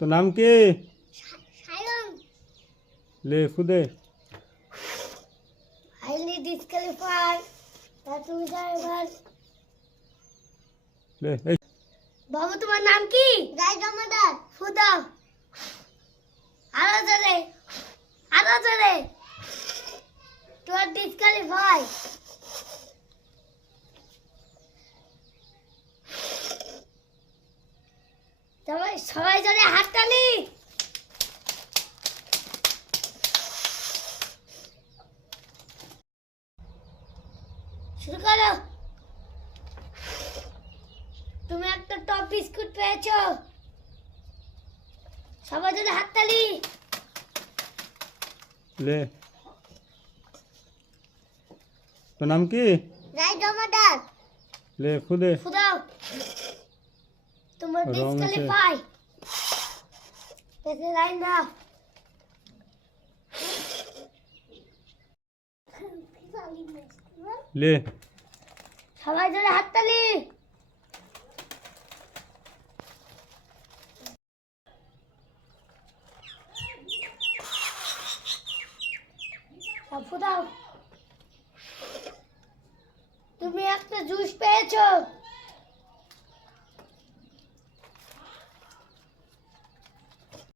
তো নাম কি? সায়ন। লে ফুদে। হাইলি ডিসক্যালিফাই। তা তুমি যাও এবার। লে এই বাবু তোমার নাম কি? রায় জমাদার। ফুদাও। আরো জোরে। আরো জোরে। তোমার ডিসক্যালিফাই। সবাই জোরে হাততালি। শুরু করো। তুমি একটা টপ বিস্কুট পেয়েছো। সবাই জোরে হাততালি। লে তো নাম কি? রায় জমাদার। লে ফুদে। ফুদাও। তোমার রং আছে। ডিসক্যালিফাই। পেছে লাইন দাও। লে সবাই জোরে হাততালি। ফুদাও। তুমি একটা জুস পেয়েছো।